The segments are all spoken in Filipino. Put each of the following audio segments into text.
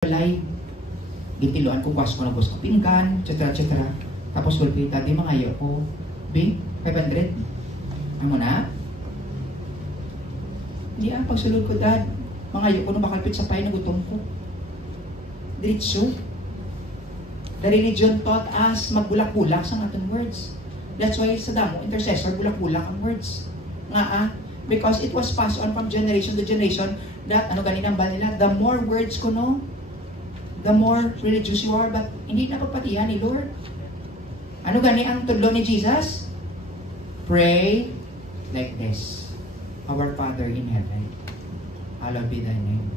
Live. Gitiluan ko kwas ko na ko pinggan, etc. Tapos gulpita, di mangayo ko. B, 500. Amo na? Hindi pagsulod ko, Dad. Mangayo ko na makalpit sa pay na gutom ko. Diretso. The religion taught us magbulak-bulak sa ating words. That's why sa damo, intercessor, bulak-bulak ang words. Because it was passed on from generation to generation that, ganinang ba nila, the more words ko, no, the more religious you are, but hindi na pagpatihan ni Lord. Ano gani ang tudlo ni Jesus? Pray like this. Our Father in heaven, hallowed be thy name.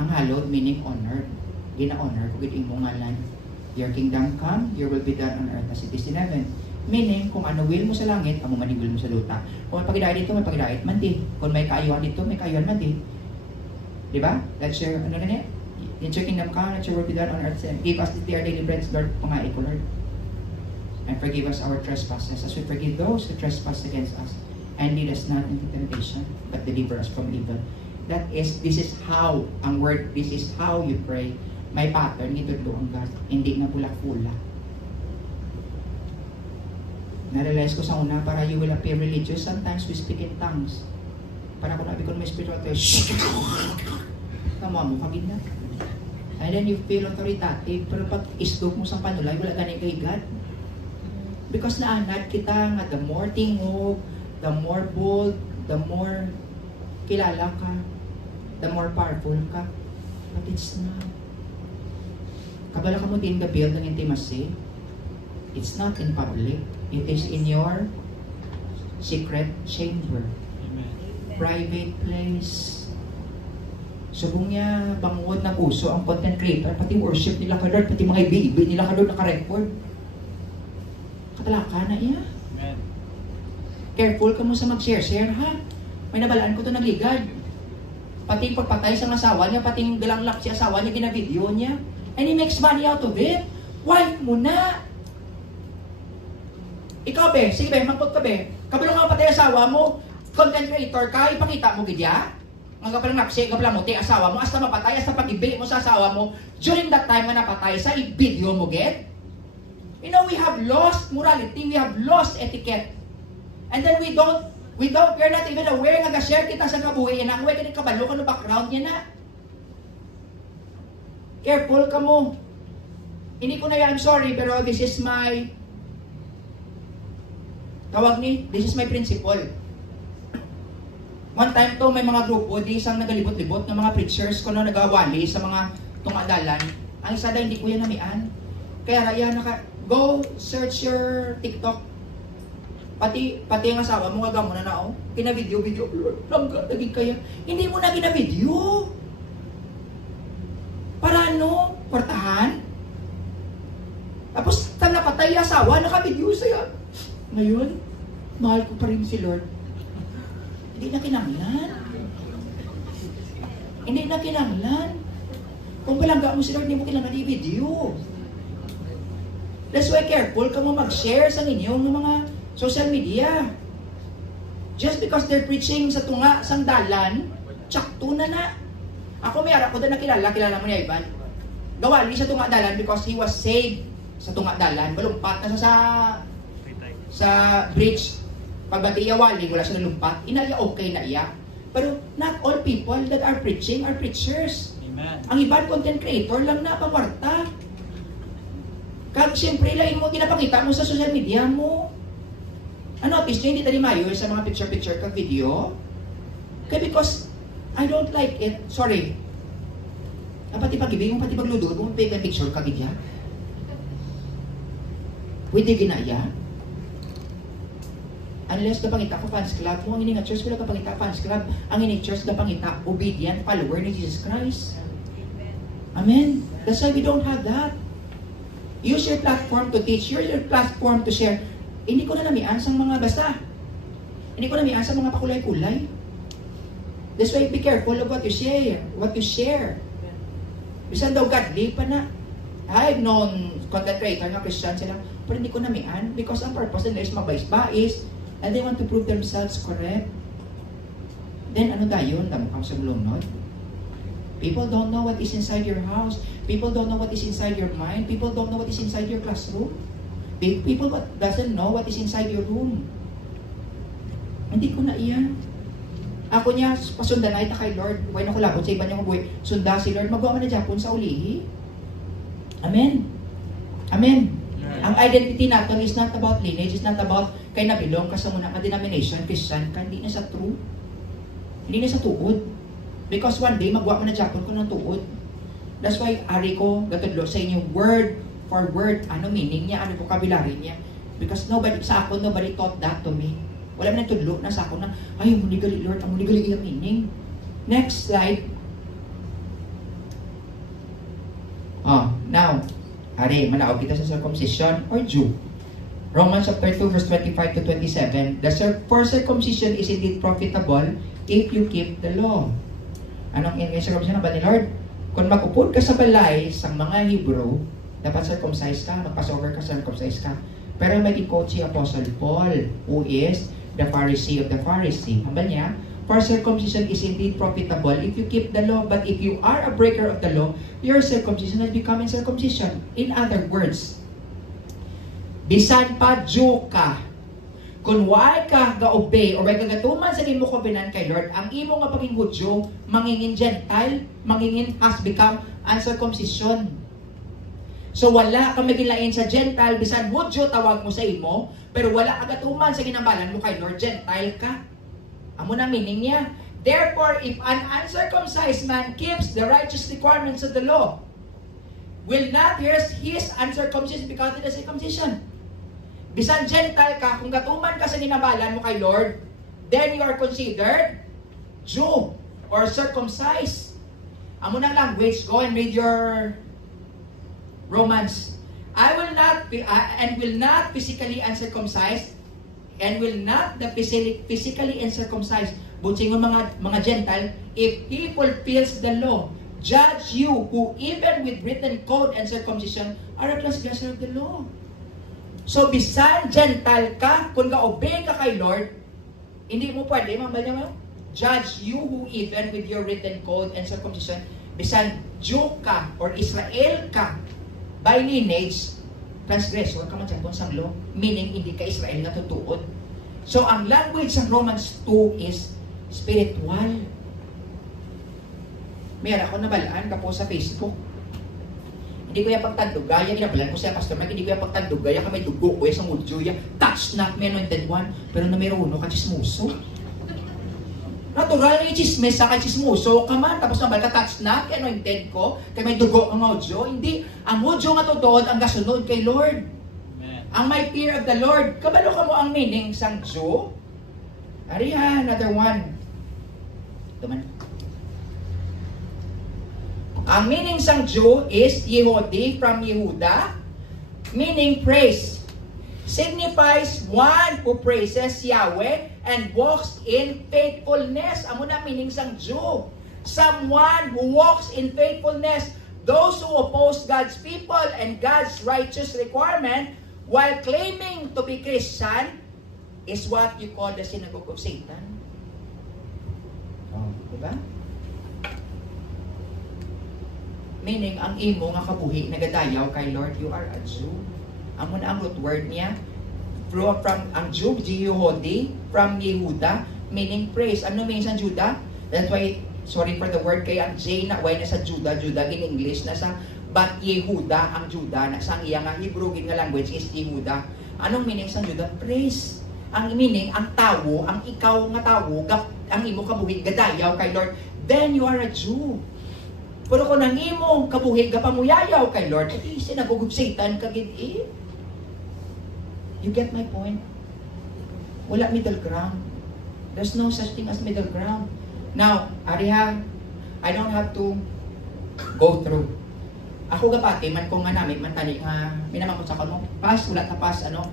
Ang hallowed meaning honored. Gina-honor ko gid imong ngalan. Your kingdom come, your will be done on earth as it is in heaven. Meaning, kung ano will mo sa langit, amo man will mo sa luta. Kung may pagidait dito, may pagidait man di. Kung may kaayuhan dito, may kaayuhan man di. Diba? Let's share, in your kingdom come, let your will be done on earth. Give us our daily bread, Lord, pangai ko, Lord. And forgive us our trespasses, as we forgive those who trespass against us. And lead us not into temptation, but deliver us from evil. This is how, ang word, this is how you pray. May pattern, ito doon God. Hindi na bulak-bulak. Na-realize ko sa una, para you will appear religious, sometimes we speak in tongues. Para kung nabi ko na may spiritual tayo, tama mo, kagin na. And then you feel authoritative, pero pag islog mo sa panulay, wala ganit kay God. Because naanad kita nga, the more tingog, the more bold, the more kilala ka, the more powerful ka. But it's not. Kabala ka mo din the build ng intimacy. It's not in public. It is in your secret chamber. Amen. Private place. Subong niya, bangod na puso ang content creator, pati worship nila ka Lord, pati mga ibig nila ka Lord naka-record. Katalaka na iya. Amen. Careful ka mo sa mag-share, ha? May nabalaan ko to nagligad. Pati pagpatay sa asawa niya, pati galanglak si asawa niya, gina-video niya. And he makes money out of it. Wife mo na. Ikaw, be, sige be, magpag ka be. Kabalo nga patay asawa mo, content creator ka, ipakita mo gidya. Nga kapalang napsi, kapalang mo, asawa mo, hasta mapatay, hasta pag-ibig mo sa asawa mo, during that time na napatay, sa i-video mo, get? You know, we have lost morality, we have lost etiquette. And then we're not even aware nga ga-share kita sa kabuhi, na ang way ka kabalo ka no background niya na. Careful ka mo. Hindi ko na yan, I'm sorry, pero this is my this is my principle. One time to, may mga grupo, di isang nagalibot-libot ng mga preachers ko na nagawali sa mga tungadalan. Ang isa na hindi ko yan namian. Kaya raya, go search your TikTok. Pati ang asawa mo, agam mo na na, kina-video, langga, naging kaya. Hindi mo na kina-video. Para ano? Kwartahan? Tapos, napatay asawa, naka-video sa'yo. Ngayon, mahal ko pa rin si Lord. Hindi na kinanglan. Hindi na kinanglan. Kung palangga mo si Lord, hindi mo kinanglan i-video. That's why careful ka mo mag-share sa inyong mga social media. Just because they're preaching sa tunga, sang dalan, tsakto na. Ako may ara ko na kilala mo niya Ivan. Gawali sa tunga dalan because he was saved sa tunga dalan. Balumpat na sa bridge. Pagbati iya wali, wala siya nalumpat. Inaya okay na iya. Pero not all people that are preaching are preachers. Amen. Ang iban content creator lang na pawarta. Kag siyempre lain mo ginapakita mo sa social media mo. Notice nyo, hindi tali mayo sa mga picture kag video. Kaya because I don't like it. Sorry. Pati pag-ibig mo, pati pagludod mo, pay picture kag idya. Pwede ginaya. Unless kapangita ko fans club mo, ang ini nga church wala kapangita fans club. Ang ini church kapangita obedient follower ni Jesus Christ. Amen. That's why we don't have that. Use your platform to teach. Use your platform to share. Hindi ko na namian sa mga basta. Hindi ko namian sa mga pakulay-kulay. That's why be careful of what you share. What you share. Bisan daw godly pa na. I've known content creator nga Christian sila, pero hindi ko namian because ang purpose nila is mabais-bais and they want to prove themselves correct. Then ano dayon? Damo kang sa mulunod. People don't know what is inside your house. People don't know what is inside your mind. People don't know what is inside your classroom. People doesn't know what is inside your room. Hindi ko na iyan. Ako niya, pasundan na ita kay Lord. Huwag na ko labot sa iba niyang buhay. Sunda si Lord. Magawa man na Japon sa ulihi. Amen. Amen. Yeah. Ang identity natin is not about lineage. It's not about kay nabilong ka sa muna ka denomination, Christian ka. Hindi na sa true. Hindi na sa tuod. Because one day, magwa mo na Japon ko ng tuod. That's why, ari ko, gatudlo sa inyo, word for word, ano meaning niya, ano vocabulary niya. Because sa ako, nobody taught that to me. Wala man tudlo na sa ako na, ay, munigali, Lord, ang munigali iyang meaning. Next slide. Now, ari, manaog kita sa circumcision or Jew. Romans chapter 2, verse 25 to 27. For circumcision is indeed profitable if you keep the law. Anong circumcision ba ni Lord? Kung mag-upod ka sa balay sa mga Hebrew, dapat circumcise ka, mag-Passover ka, circumcise ka. Pero may i-quote si Apostle Paul, who is the Pharisee of the Pharisee. Hamba niya, for circumcision is indeed profitable if you keep the law, but if you are a breaker of the law, your circumcision has become uncircumcision. In other words, bisan pa Jew ka, kung why ka ga-obey or why ka gatuman sa imo covenant kay Lord, ang imo nga paging Hudyo, mangingin Gentile, mangingin has become uncircumcision. So wala ka magilain sa Gentile, bisan Hudyo tawag mo sa imo, pero wala ka gatuman sa ginambalan mo kay Lord, Gentile ka. Amo na meaning niya. Therefore, if an uncircumcised man keeps the righteous requirements of the law, will not his uncircumcision become the circumcision? Bisan Gentile ka, kung gatuman ka sa ginambalan mo kay Lord, then you are considered Jew or circumcised. Amo na language, go and read your Romans. I will not be and will not physically uncircumcised and will not the physically uncircumcised. Buting mga Gentile, if he fulfills the law, judge you who even with written code and circumcision are a transgressor of the law. So, bisan Gentile ka, kung ga-obey ka kay Lord, hindi mo pwede, judge you who even with your written code and circumcision, bisan Jew ka or Israel ka, by lineage, transgressor ka man sa law, meaning hindi ka Israel na tutuod. So, ang language ng Romans 2 is spiritual. Mayroon ako nabalaan ka po sa Facebook. Hindi ko yung pagtandugaya, ginabalan ko siya, Pastor Mike, hindi ko yung pagtandugaya, kamay dugo ko sa Mudyo, touch not me anointed one, pero numero 1 ka chismoso. Natural yung chismes sa chismoso ka man, tapos nabal ka touch not, anointed ko, kaya may dugo ang Mudyo. Hindi, ang Mudyo nga totoo, ang gasunod kay Lord. Amen. Ang may fear of the Lord. Kabalo ka mo ang meaning sang Jew? Ariha, another one. Tuman. Ang meaning sang Jew is Yehudi from Yehuda, meaning praise. Signifies one who praises Yahweh and walks in faithfulness. Amo na meaning sang Jew. Someone who walks in faithfulness. Those who oppose God's people and God's righteous requirement while claiming to be Christian is what you call the synagogue of Satan. Oh, diba? Meaning, ang imo nga kabuhi nagadayaw kay Lord, you are a Jew. Amo na ang root word niya. From ang Jew, Yehudi, from Yehuda, meaning praise. Ano means ang Judah? That's why, sorry for the word, kaya ang J na, why nasa Judah in English, nasa, but Yehuda, ang Judah, nasa ang iya nga Hebrew nga language is Yehuda. Anong meaning sa Judah? Praise. Ang meaning, ang tawo, ang ikaw nga tawo, ang imo kabuhi, gadayaw kay Lord, then you are a Jew. Pero kung ang imo kabuhi, gapamuyayaw kay Lord, sinagugog Satan kagid eh. You get my point? Wala middle ground. There's no such thing as middle ground. Now, Ariha, I don't have to go through. Ako gapati, man kung nga namin, man tali nga, minamang ko sa kano, pass, wala ta pass, ano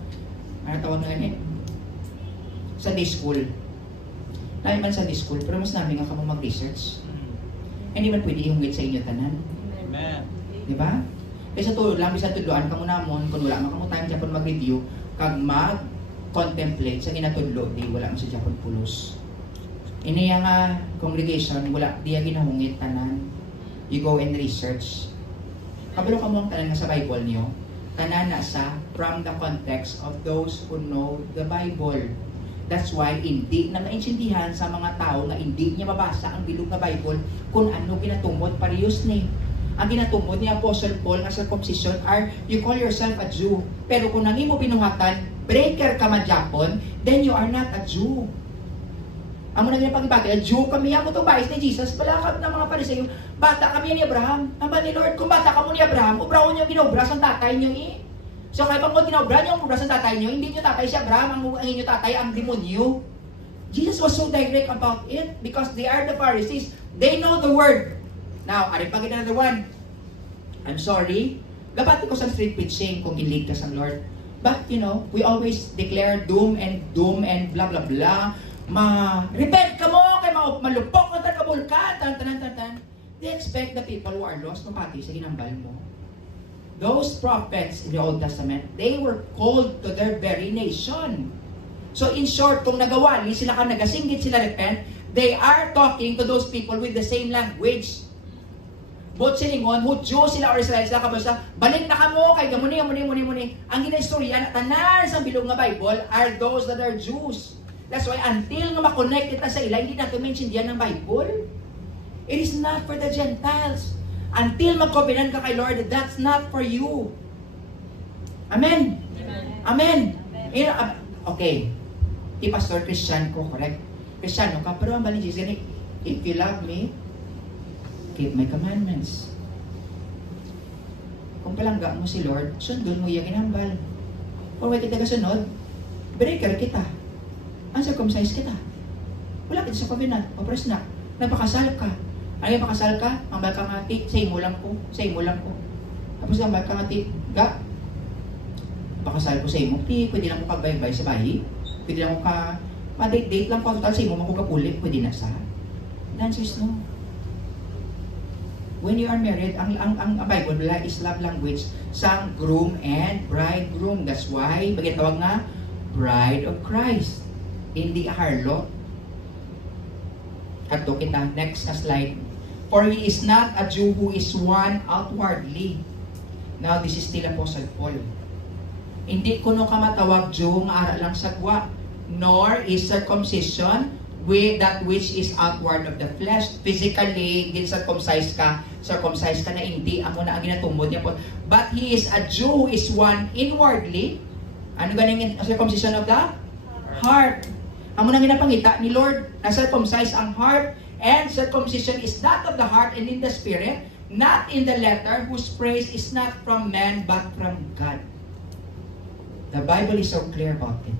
tawag na yan eh? Sunday school. Namin man Sunday school, pero mas namin nga kamo mag-research. Hindi man pwede ihunggit sa inyo tanan. Amen. Diba? Kaya sa tulo lang, bisa tudloan ka mo namon, kung wala man ka mo time Japon mag-review, kag mag-contemplate sa ginatudlo, di wala mo sa Japon pulos. Ini nga congregation, wala, di ginahungit tanan. you go and research. Kabalo ka mo ang tanan nga sa Bible niyo, tanan na sa from the context of those who know the Bible. That's why hindi na maintindihan sa mga tao na hindi niya mabasa ang bilog na Bible kung ano ginatungod parehas ni. Ang ginatungod ni Apostle Paul nga circumcision are you call yourself a Jew. Pero kung nangi mo binuhatan, breaker ka man Japon, then you are not a Jew. Amo na ginapagibagay, Jew kami ang mutong bayis ni Jesus, palakab ng mga Pariseyo, bata kami ni Abraham. Ang ba ni Lord, kung bata ka mo ni Abraham, ubraw niyo ginobras ang tatay niyo eh. So kaya pag ginobra niyo ang ubras ang tatay niyo, hindi niyo tatay si Abraham, ang inyo tatay ang demonyo. Jesus was so direct about it because they are the Pharisees. They know the word. Now, ari pag another one. I'm sorry. Gabati ko sa street preaching kung iligtas ang Lord. But, you know, we always declare doom and blah blah blah. Repent ka mo, kay malupok ka kabulkan, tan. They expect the people who are lost mapati sa ginambal mo. Those prophets in the Old Testament, they were called to their very nation. So in short, kung nagawali sila ka nagasinggit sila repent, they are talking to those people with the same language. Both silingon, who Jew sila or Israel sila kabasa, balik na kamo kay gamuni. Ang ginaistorya na tanan sa bilog nga Bible are those that are Jews. That's why until nga makonect kita sa ila, hindi natin maintindihan ng Bible. It is not for the Gentiles. Until mag-covenant ka kay Lord, that's not for you. Amen? Amen? Okay. Di pastor, Christian ko, correct? Christian ka, pero ang balin Jesus, if you love me, keep my commandments. Kung palangga mo si Lord, sundon mo yung ginambal. Kung wala kita kasunod, breaker kita. Uncircumcised kita. Wala kita sa covenant. Opres na. Napakasal ka. Ano yung pakasal ka? Ang bal ka ngati, say mo lang ko. Tapos ang bal ka ngati, ga, pakasal ko sa imo. Pwede lang mo kagbaybay sa bayi. Pwede lang mo ka, ma-date lang ko. Total sa imo, makukapulit. Pwede na sa. The answer is no. When you are married, ang Bible is love language sang groom and bridegroom. That's why, bagitawag nga, bride of Christ. Hindi harlot. Ato kita, next na slide. For he is not a Jew who is one outwardly. Now, this is still Apostle Paul. Hindi ko no ka matawag Jew nga ara lang sagwa, nor is circumcision with that which is outward of the flesh. Physically, circumcised ka na hindi, amo na ang ginatungod niya po. But he is a Jew who is one inwardly. Ano ganing circumcision of the heart? Amo na ginapangita ni Lord na circumcise ang heart, and circumcision is that of the heart and in the spirit, not in the letter, whose praise is not from man but from God. The Bible is so clear about it.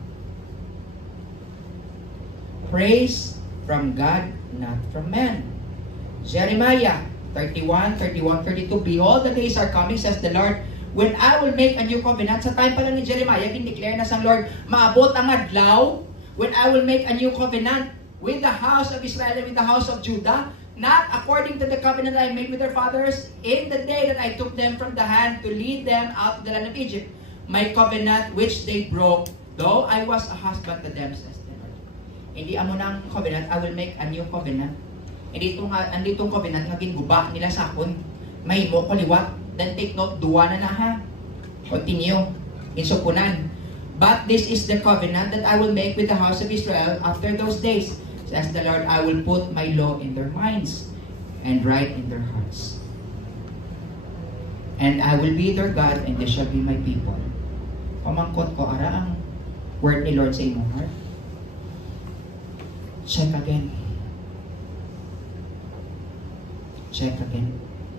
Praise from God, not from man. Jeremiah 31:32, behold, the days are coming, says the Lord, when I will make a new covenant. Sa time pa lang ni Jeremiah, kin-declare na sang Lord, maabot ang adlaw, when I will make a new covenant with the house of Israel and with the house of Judah, not according to the covenant I made with their fathers in the day that I took them from the hand to lead them out of the land of Egypt. My covenant which they broke, though I was a husband to them, says the Lord. Hindi amo ng covenant, I will make a new covenant. Hindi itong covenant nga ginguba nila sakon. Mahimo ko liwat. Then take note, duwa na ha. Continue. Insupunan. But this is the covenant that I will make with the house of Israel after those days, says the Lord. I will put my law in their minds and write in their hearts. And I will be their God, and they shall be my people. Pamangkot ko, ara ang word ni Lord sa imong heart. Check again. Check again.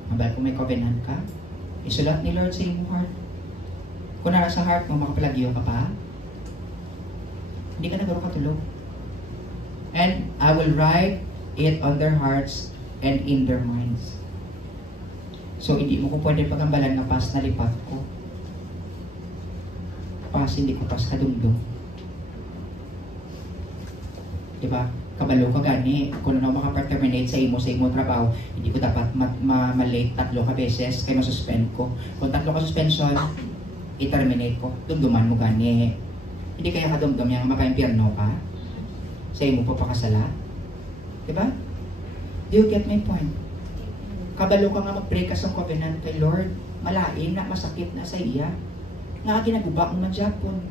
Mabal kung may covenant ka, isulat ni Lord sa imong heart. Kung nara sa heart mo, makapalagyo ka pa, hindi ka nagaro katulog. And I will write it on their hearts and in their minds. So, hindi mo ko pwede pagambalan na pas na lipat ko. Pas, hindi ko pas kadumdum. Diba? Kabalo ka gani. Kung ano makaperterminate sa imo trabaho, hindi ko dapat malate 3 ka beses, kaya masuspend ko. Kung 3 ka suspension, i-terminate ko. Dumduman mo gani. Hindi kaya kadumdum yung maka-impyerno ka. Sa imo pa pakasala. Diba? Do you get my point? Kabalo ka nga mag-break ka sa covenant kay Lord. Malain na masakit na sa iya. Nga ginaguba ang Japon.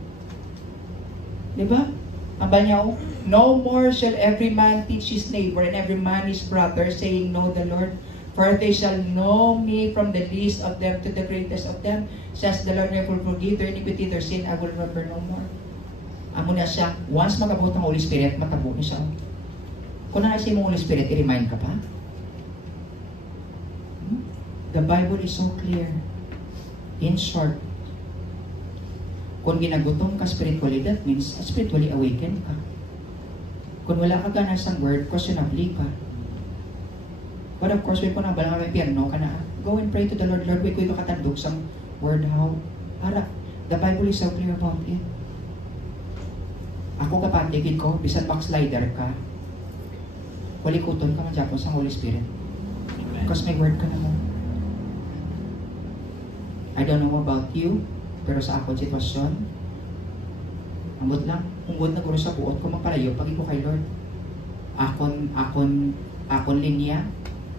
Diba? Ambal niya, no more shall every man teach his neighbor and every man his brother, saying, know the Lord. For they shall know me from the least of them to the greatest of them. Says the Lord, never forgive their iniquity, their sin, I will remember no more. Amo na siya, once magabot ng Holy Spirit, matabo niya siya. Kung nakasay mo Holy Spirit, i-remind ka pa? The Bible is so clear. In short, kung ginagutom ka spiritually, that means spiritually awakened ka. Kung wala ka gana sa word, questionably ka. But of course, kung nabala nga may pierno ka na, go and pray to the Lord. Lord, may kuya katandog sa word how. Para, the Bible is so clear about it. Ako kapandigin ko, bisan backslider ka, walikuton ka man sa Holy Spirit. Because may word ka na mo. I don't know about you, pero sa akong sitwasyon, ambot lang, ungod na guro sa buot ko magpalayo, pag ko kay Lord. Akon linya,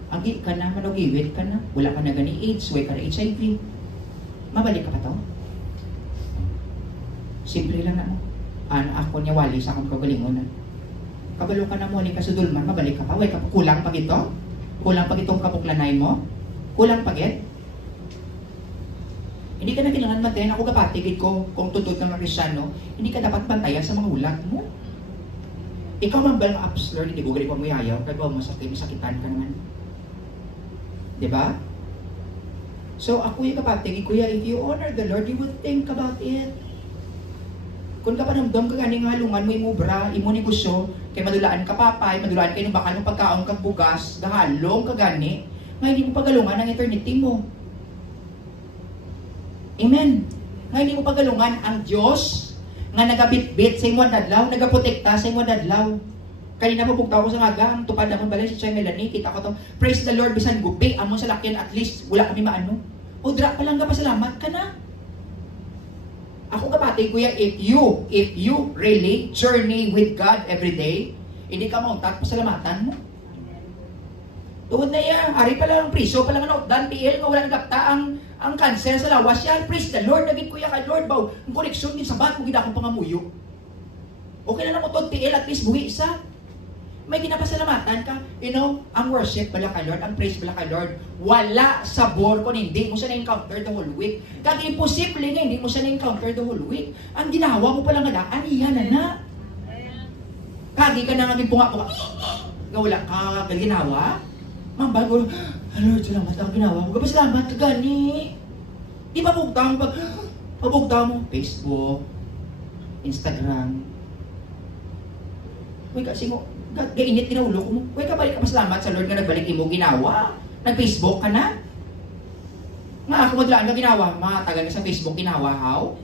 agi ka na, manugiwit ka na, wala ka na gani AIDS, way ka na HIV. Mabalik ka pa to? Simple lang na, ako niya wali sa akong kagalingon. Kabalo ka na mo, ni kasudulman, mabalik ka pa, way ka pa, kulang pag ito? Kulang pag itong kapuklanay mo? Kulang pag it? Hindi ka na kailangan matayan. Ako kapatigid ko, kung tutod ka ng Kristyano, hindi ka dapat bantayan sa mga ulat mo. Ikaw mambal ng apps, Lord, hindi ko galing pa mo yayaw, kaya ba masakitan ka naman. Diba? So, ako yung kapatigid, kuya, if you honor the Lord, you would think about it. Kung kapanamdam ka ganing halungan mo yung ubra, imo negosyo, kay madulaan ka papay, madulaan kayo ng bakal ng pagkaon kang bugas, gahalong ka gani, nga hindi mo pagalungan ang eternity mo. Amen. Nga hindi mo pagalungan ang Diyos nga nagabitbit sa imo dadlaw, nagaprotekta sa imo dadlaw. Kanina po bugtaw ko sa ngagang, tupad akong balay si Chay Melanie, kita ko to, praise the Lord, bisan gupi, amon sa lakyan, at least wala kami maano. O dra pa lang ka, pasalamat ka na. Ako kapatid, kuya, if you really journey with God every day, hindi ka mauntat, pasalamatan mo. Tuwad na yan, hari pa lang, priso pa lang ano, dan PL, nga wala nagapta ang cancer sa lawas yan, praise the Lord, naging kuya kay Lord, baw, ang koneksyon din sa bat, kung hindi akong pangamuyo. Okay na lang ko to, PL, at least buhi isa. May ginapasalamatan ka, you know, ang worship pala kay Lord, ang praise pala kay Lord, wala sabor kung hindi mo siya na-encounter the whole week. Kag imposible nga, hindi mo siya na-encounter the whole week. Ang ginawa mo pala nga na, aniya na. Kagi ka na naging punga-punga, nga wala ka ginawa. Mambago, Lord, salamat ang ginawa mo. Salamat ka gani. Di ba pabugtaw mo? Facebook, Instagram. Uy, kasi mo, gainit tinaulo ko mo. Uy, kabalik ka masalamat sa Lord nga nagbalik mo ginawa. Nag-Facebook ka na. Nga ako madlaan ka ginawa. Matagal na sa Facebook ginawa, how?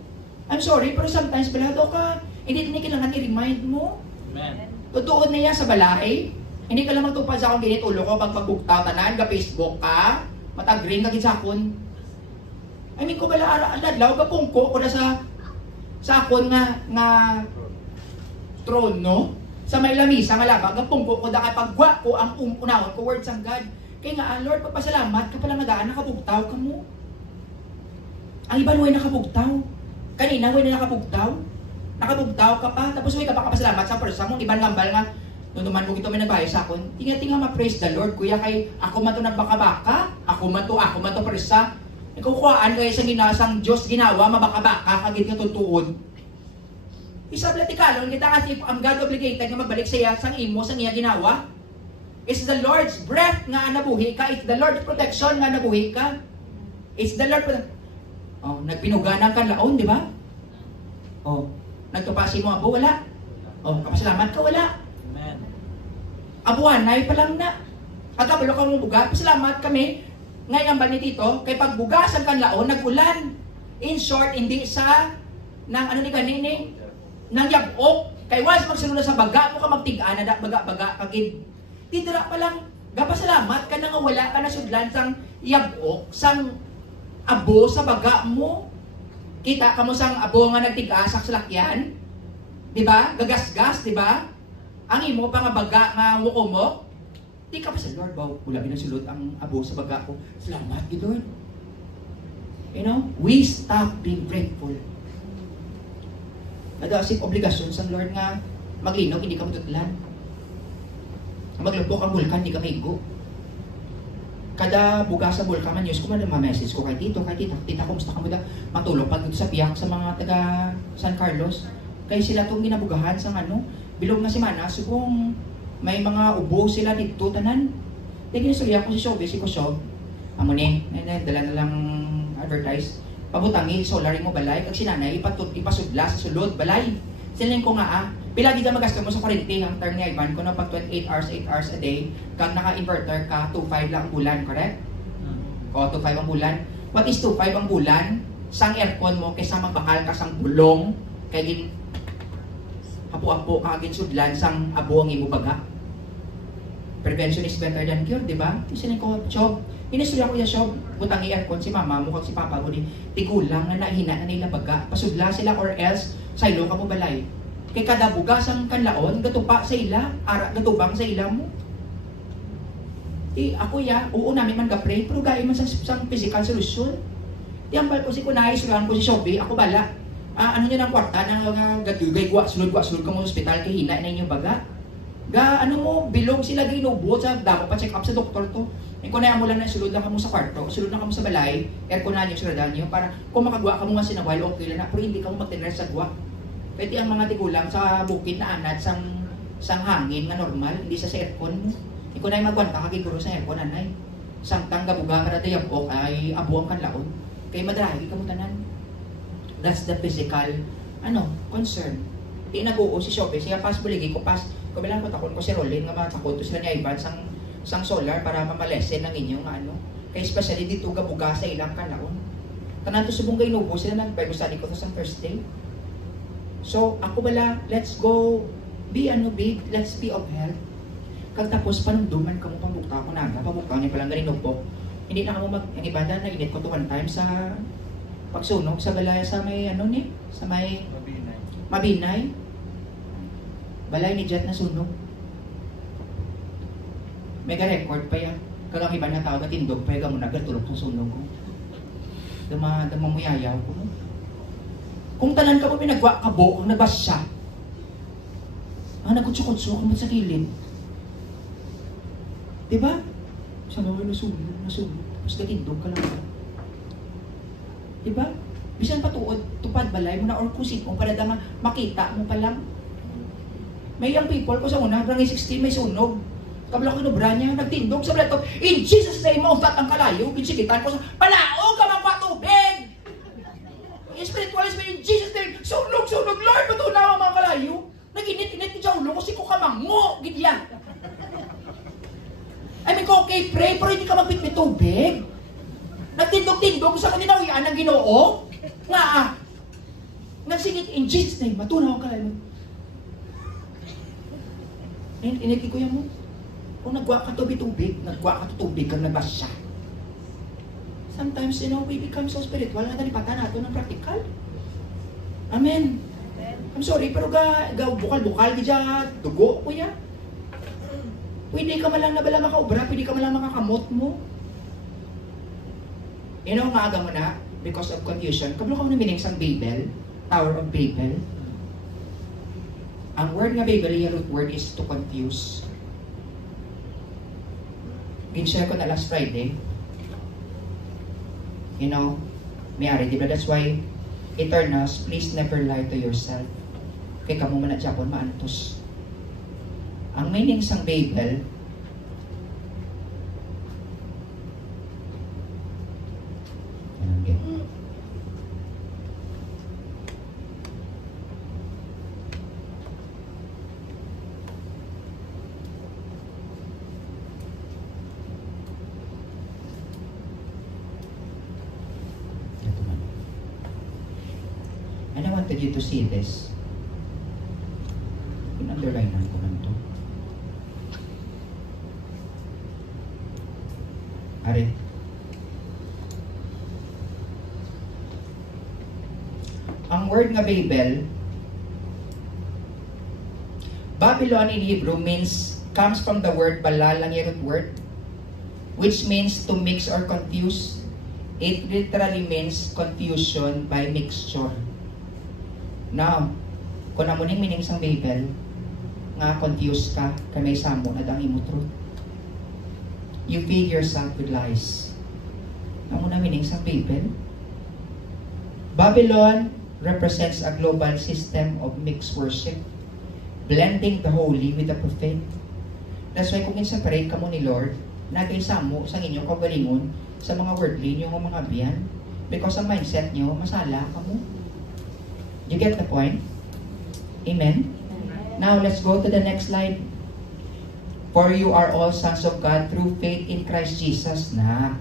I'm sorry, pero sometimes balado ka. Hindi din kailangan i-remind mo. Amen. Tutuod na yan sa balay. Hindi ka lang magtupad sa akong ginit ulo ko pag pagbuktaw tanan, ka-Facebook ka, matag-green ka ginsakon. I mean, kung bala adlaw ka pungko ko na sa akon nga trono, sa may lamisa nga labag, nga pungko ko da pagwa ko ang unahon ko words ng God. Kaya nga, Lord, pagpasalamat ka pala nadaan, nakabugtaw ka mo. Ang iba nuway nakabugtaw. Kanina, nuway na nakabugtaw. Nakabugtaw ka pa, tapos nuway ka pa kapasalamat sa person mong ibang gambal nga, nung naman mo ito may nagbayos sa akin, tinga-tinga ma-praise the Lord, kuya, kay ako man ito nagbaka-baka, ako man ito persa. Ikukuhaan kayo sa ginasang Diyos ginawa, mabaka-baka, kagit nga tutuod. Isa platikalon, kita kasi ang God obligated nga magbalik sa iya, sang imo, sang iya ginawa. It's the Lord's breath nga nabuhi ka, it's the Lord's protection nga nabuhi ka. It's the Lord's oh, nagpinuganan ka laon, di ba? Oh, nagtupasi mo abo, wala. Oh, kapasalamat ka, wala. Abuanay pa lang na. Agabalo ka mong buga, pasalamat kami. Ngayon ba ni Tito, kay pagbugasan kan laon, nag-ulan. In short, hindi sa, nang ano ni kanini, nang yabok. Kay once magsunod sa baga, mo ka magtigaan na baga-baga, kagid. Titira pa lang, gapasalamat ka na nga wala ka na sudlan sang yabok, sang abo sa baga mo. Kita ka mo sang abo nga nagtigasak sa lakyan. Diba? Gagasgas, diba? Ang imo pa nga baga nga wuko mo, Di ka pa sa Lord, wow, wala ginasulod ang abo sa baga ko. Salamat, Lord. You know, we stop being grateful. Nag-aasip obligasyon sa Lord nga mag-inog, hindi ka matutlan. Maglubok ang bulkan, hindi ka maigo. Kada buga sa bulkan man, news ko man ma-message ko kay tito, tita, kumusta ka mo da? Matulog pag dito sa piyak sa mga taga San Carlos. Kaya sila itong ginabugahan sa bilog na semana, subong may mga ubo sila dito, tanan. Hindi ginasulihan ko si Shobe, si Kusyob. Amo ni, dala na lang advertise. Pabutangi, solar mo balay. Kag sinanay, ipasudla sa sulod, balay. Siling ko nga pila di ka magasto mo sa kurente, ang term niya, Ivan, kung pag 28 hours, 8 hours a day, kag naka-inverter ka, 2.5 lang ang bulan, correct? O, 2.5 ang bulan. What is 2.5 ang bulan? Sang aircon mo, kaysa magbakal ka sang bulong, kay gin apo-apo ka agin sudlan, sang abo ang imo baga. Prevention is better than cure, di ba? Siling ko, Shob, inisuya ko yung Shob, butang i-aircon si mama mo, kag si papa mo, tigulang na nahina na nila baga, pasudla sila or else, saylo ka mo balay. Kay kada bugas ang kanlaon, gatupa sa ila, gatubang sa ila mo. Ako oo namin man ga-pray, pero gaya man sa physical solution. Ang bal ko si Kunay, sulahan ko si Shobi, ako bala. Ano nyo ng kwarta, gatugay, sunod ka mo sa hospital, kay hina na inyong baga. Bilog sila ginubo sa dako pa check up sa doktor to. Kunay mo lang na sulod lang ka mo sa kwarto, sulod lang ka mo sa balay, aircon na nyo, suladan nyo, para kung makagawa ka mo nga sinawal, okay lang na, pero hindi ka mo magtinres sa gwa. Pwede ang mga tigulang sa bukid na anad sang hangin nga normal, hindi sa aircon mo. Ikaw na yung magwanta kagiguro sa aircon, anay. Sang tanggabuga ka na dayabok ay abuang kanlaon. Kaya madrahig ka mo tanan. That's the physical, concern. Di nag-uo si Shope, siya pas buligi ko pas. Kabilang ko takon ko si Rolin nga matakot to sila niya Ivan sang solar para mamalesen ng inyong Kaya especially dito gabuga sa ilang kanlaon. Tanan to subong kay nubo sila nag-Bible study ko to sa Thursday. So, ako bala, let's go, let's be of help. Kag tapos, panunduman ka mo pamukta ko naga, pamukta niya palang galing po. Hindi na ka mo ang ibada na init ko to one time sa pagsunog, sa balaya sa may, sa may Mabinay. Balay ni Jet na sunog. Mega record pa yan. Kag ang iba na tao na tindog, pwede mo nagatulog sa sunog ko. Damamuyayaw ko mo. Kung tanan ka mo pinagwa kabo, ang nagbas siya. Nagkutso-kutso, kumot sa kilid. Diba? Sa mga nasunog. Tapos gatindog ka lang. Diba? Bisan patuod, tupad balay mo na or kusit mo, para nga makita mo pa lang. May young people ko sa una, barangay 16, may sunog. Kabla ko inubra niya, nagtindog sa laptop. In Jesus' name, mausat ang kalayo. Binsigitan ko sa, palao ka magpatubig! Spiritualis mo in Jesus' name, sunog, Lord, matunaw ang mga kalayo. Nag-init-init ni Jaulo kasi ko kamango, gidyan. I mean, okay, pray, pero hindi ka magbitbit tubig. Nagtindog-tindog sa kanina, uyaan ng Ginoo. Nagsingit in Jesus' name, matunaw ang kalayo. Iniki ko yan mo. Kung nagwa ka tubig, kang nagbasya. Sometimes, we become so spiritual na nalipatan natin ng practical. Amen. I'm sorry, pero bukal-bukal, gidya, dugo ko yan. Pwede ka malang nabala makaubra, pwede ka malang makakamot mo. Nga aga mo na, because of confusion, kablo ka mo na mining sang Babel, Tower of Babel. Ang word nga Babel, yung root word is to confuse. Gin-share ko na last Friday. Mayari, diba? That's why, Eternals, please never lie to yourself. Kaya kamo man at Japon, maantos. Ang meaning sang Babel, and I wanted you to see this. In-underline ko lang ito. Ari. Ang word nga Babel, Babylon in Hebrew means comes from the word bala, lang yung root word, which means to mix or confuse. It literally means confusion by mixture. Now, kung amo ning meaning sang Bible, nga confused ka, kamay samo na dang imo truth. You feed yourself with lies. Amo na meaning sang Bible. Babylon represents a global system of mixed worship, blending the holy with the profane. That's why kung in-separate ka mo ni Lord, nagay-samo sa inyong kagalingon sa mga wordly nyo mga biyan. Because ang mindset nyo, masala ka mo. You get the point? Amen? Now, let's go to the next slide. For you are all sons of God through faith in Christ Jesus na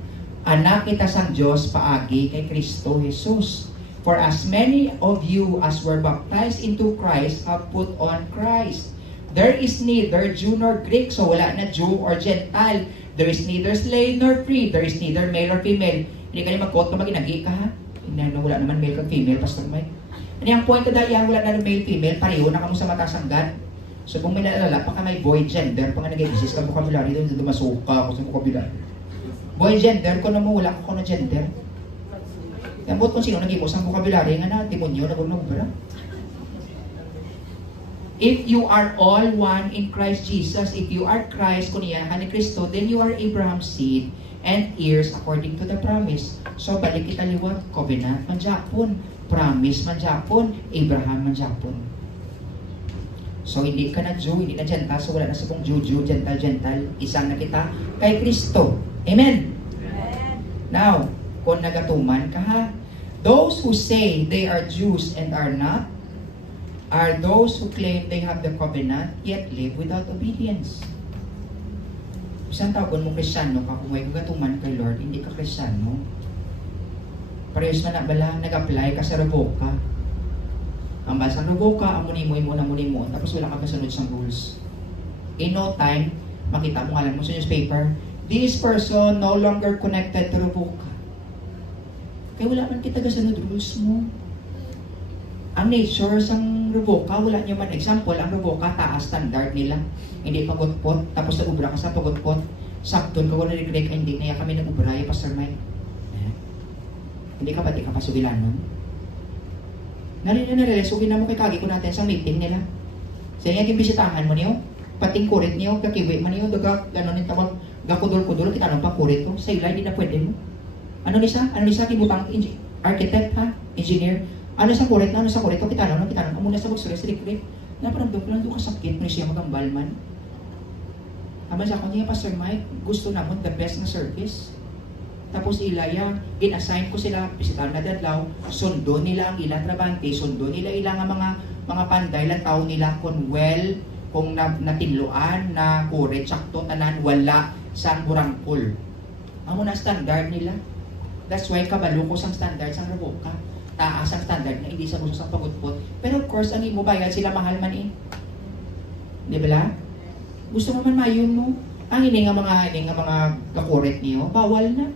anak kita sang Diyos paagi kay Kristo Jesus. For as many of you as were baptized into Christ have put on Christ. There is neither Jew nor Greek, so wala na Jew or Gentile. There is neither slave nor free. There is neither male or female. Hindi ka niya mag-quote ka maginagi ka ha? Wala naman male kag female, Pastor Mike. Ano yung point na dahil wala na male, female, pareho na kamo sa mata sang God. So kung may naalala, pa ka may boy gender, pa nga nag-exist ka vocabulary doon, dumasuka ako sa vocabulary. Boy gender, kung naman wala ko na gender. Yan po kung sino nag-ibo sa vocabulary nga na, demonyo, nag-ubra. If you are all one in Christ Jesus, if you are Christ, kung iyan ka ni Kristo, then you are Abraham's seed and heirs according to the promise. So balik kita liwat, covenant man Japon, promise man Japon, Abraham man Japon. So hindi ka na Jew, hindi na Gentile, so wala na sa kong Jew, Gentile, isang na kita kay Kristo. Amen? Amen. Now, kung nagatuman ka ha, those who say they are Jews and are not, are those who claim they have the covenant, yet live without obedience. Isang tawag mo Kristyano ka, kung may kagatuman kay Lord, hindi ka Kristyano. Parehas na bala, nag-apply ka sa Revoca. Ang basa ng Revoca, amunin mo, tapos wala ka masunod sa rules. In no time, makita mo, alam mo sa newspaper, this person no longer connected to Revoca. Kaya wala man kita kasunod rules mo. Ang nature sang Revoca, wala niyo man example, ang Revoca, taas standard nila. Hindi pagutpot, tapos nag-ubra ka sa pagutpot. Sakton ka wala rin hindi na kami nag-ubra, Pastor Mike. Hindi ka ba, di ka pa subilanon? Nalilasukin na mo kay kagi ko natin sa meeting nila. Sa inyo, kimbisitahan mo niyo, pating kurit niyo, kakiwi mo niyo, daga, gano'n yung tawag, gakudol-kudol, kita nang pang kurit ko, sa ilay, di na pwede mo. Ano nisa, kibutang architect ha, engineer, ano sa kurit na, kita nang, muna sa bugsuri, sa likrit, naparamdam ko lang doon kasakit, mo siya magambal man. Tama sa niya, Pastor Mike, gusto namon the best na service. Tapos ilaya, in-assign ko sila, pisital na dadlaw, sundo nila ang ilang trabante, sundo nila ilang mga panday, lang tao nila kung natinluan, na kurit, sakto, tanan, wala, sang burangkol. Amo na standard nila. That's why kabalo ko sang standard sang Revoca. Taas ang standard na hindi sa gusto sa pagutpot. Pero of course, ang imo bayad sila mahal man eh. Di ba? Gusto mo man mayon mo. Ang ini nga mga kakuret niyo, bawal na.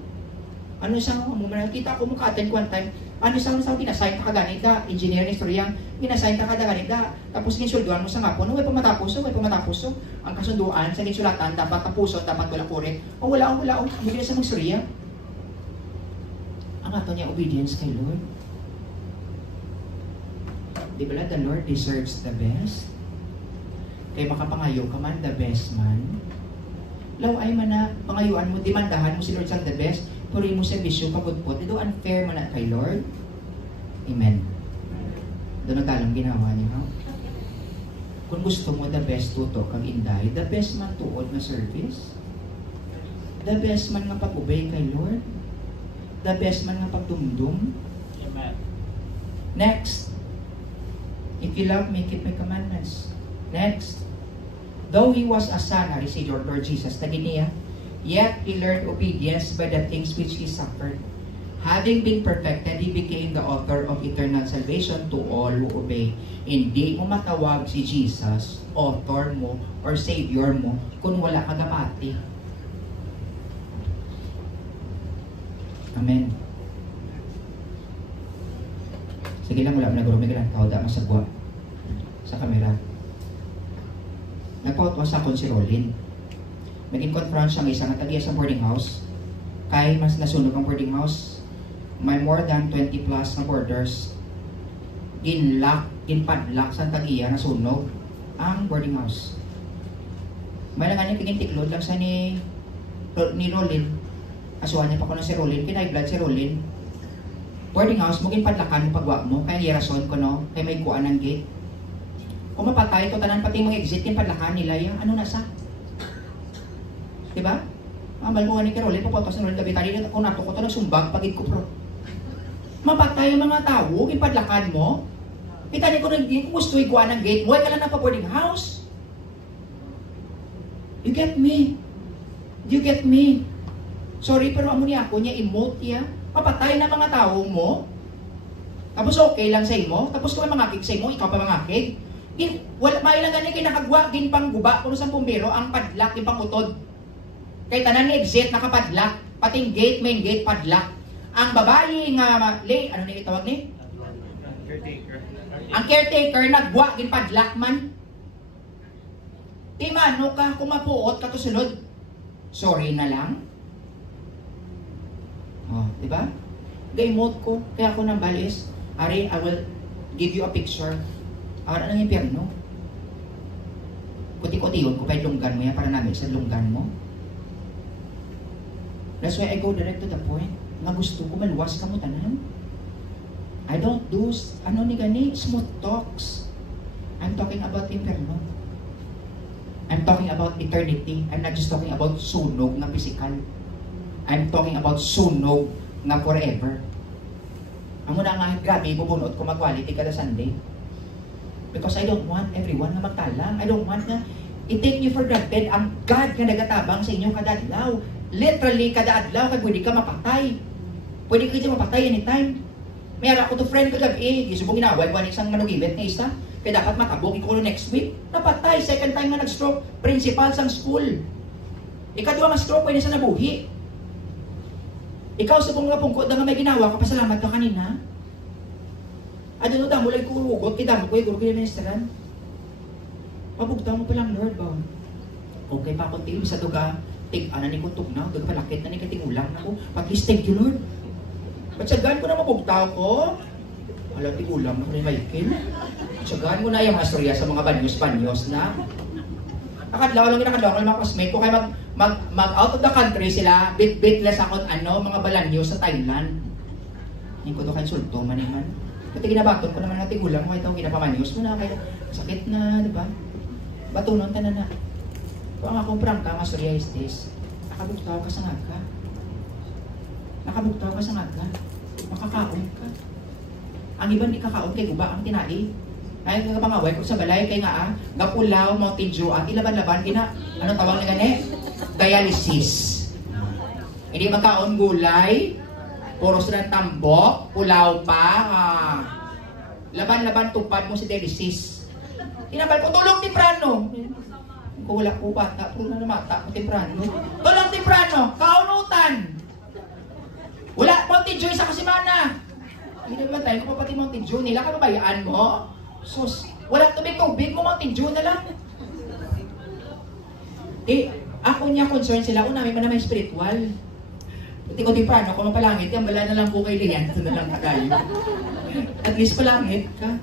Ano isang kita ko mukaten one time, ano isang pinassign ka kaganit da, engineer ni Storyang, pinassign ka kaganit da, tapos ginsulduan mo sa ngapon, may pamatapuso. Ang kasunduan sa ginsulatan, dapat tapuson, dapat wala kuret. O wala, hindi sa mag-Storya. Ang ato niya, obedience kay Lord. Di ba the Lord deserves the best? Kaya makapangayo ka man, the best man. Laway man na, pangayuan mo, demandahan mo si Lord sa the best, puri mo servisyo pagudpot, ito unfair man na kay Lord. Amen. Doon nagtalang ginawa niyo, ha? Kung gusto mo the best tuto kag inday, the best man tuod na service, the best man nga pag-obey kay Lord, the best man nga pagdumdum. Amen. Next, if you love me, keep my commandments. Next, though he was a son, si Lord Jesus, naginiya, yet he learned obedience by the things which he suffered. Having been perfected, he became the author of eternal salvation to all who obey. Hindi mo matawag si Jesus, author mo, or savior mo, kung wala ka gapati. Amen. Sige lang, wala mo nagurumig lang. Tao da masagwa sa kamera. Nagpautos sa akon si Rolin. Naging confront siya ng isang natagiya sa boarding house. Kaya mas nasunog ang boarding house. May more than 20 plus na boarders. Ginpadlock sa tagiya na sunog ang boarding house. May nga niya tingin tiklod lang sa ni Rolin. Asuhan niya pa ko na si Rolin. Pinay-blood si Rolin. Boarding house, mugin padlakan mo pagwa mo. Kaya nirason ko no. Kaya may kuan ng gate. Kung mapatay, ito tanan pati mga exit yung padlakan nila. Yung ano nasa? Diba? Amal mo nga ni Rolin. Papunta sa Rolin. Gabi tali na kung nato ko ito nagsumbag. Pagid ko pro. Mapatay ang mga tao. Ipadlakan mo. Itali ko rin. Kung gusto yung kuan ng gate mo. Ay ka lang na pa boarding house. You get me? You get me? Sorry, pero amo niya ako niya emote niya. Papatay na mga tao mo. Tapos okay lang sa imo. Tapos kung may mangakig sa imo, ikaw pa mangakig. Wala mailang ganyan kinakagwa, ginpang guba, kung sa pumbero, ang padlock, ginpang utod. Kaya tanan ni exit, nakapadlock. Pating gate, main gate, padlock. Ang babae nga, ano nila tawag ni? Caretaker. Ang caretaker, nagwa, ginpadlock man. Di mano ka, kung mapuot ka to sunod, sorry na lang. Oh, di ba? Ga-emote ko, kaya ako nang balis. Ari, I will give you a picture. Ano ng impyerno? Kuti-kutiyon ko pa yung lunggan mo yan para namin sa lunggan mo. That's why I go direct to the point. Nga gusto ko maluwas ka mo tanan. I don't do, smooth talks. I'm talking about impyerno. I'm talking about eternity. I'm not just talking about sunog na physical. I'm talking about sunog na forever. Ang muna nga, grabe, bubunot ko mag-quality kada Sunday. Because I don't want everyone na magtalang. I don't want na i-take you for granted ang God na nagatabang sa inyo kada adlaw. Literally, kada adlaw, kaya pwede ka mapatay. Pwede ka dyan mapatay anytime. Mayroon ako to friend kagabi, isubong inaway, buwan isang manugibet na isa. Kaya dapat matabog iko next week. Napatay, second time na nag-stroke. Principal sa school. Ikadua nga stroke, pwede sa nabuhi. Ikaw sa mga pungkot na may ginawa, kapasalamat ka kanina. Ano daw, mulay ko ugot, kita mo ko, iguro ko yung ministeran. Pabugtaw mo palang Lord ba? Okay pa akong tingin, sa duga, tig-ana ni kong tugnaw, palakit na ni katingulang ako. At least thank you Lord. Matsagaan ko na mabugtaw ko. Alam, tigulang na ni Michael. Matsagaan ko na yung mastorya sa mga banyos-banyos na. Nakadlaw lang mga classmate ko, kaya mag out of the country sila, bit-bit less akong mga balanyo sa Thailand. Hindi ko ito kayo sulto, maniman. Pati ginabaton ko naman ng tigulang, kaya ito ginapamanyos mo na, kaya sakit na, di ba? Batunon ka na. Kung ang akong prangka, mastorya is this, nakabugtaw ka sa ngaga. Nakabugtaw ka sa ngaga. Makakaon ka. Ang iba di kakaon kay guba ang tinai. Ay nga pangaway ko sa balay kay nga gapulaw Mountain Dew at ilaban-laban kina ano tawag na gani? Dialysis. Hindi magkaon gulay, puro sila tambok, pulaw pa. Laban-laban tupad mo si dialysis. Tinabal ko tulong temprano. Kung wala ko bata, puro na mata ko temprano. Tulong temprano, kaunutan. Wala Mountain Dew sa kasimana. Hindi naman tayo kung pati Mountain Dew nila, kababayaan mo? Sus, wala tubig mo Mountain Dew na lang. Ako niya concern sila, namin pa naman spiritual. Pati ko temprano, kung mapalangit, yan, bala na lang po kay Lian, ito na lang kagayo. At least palangit ka.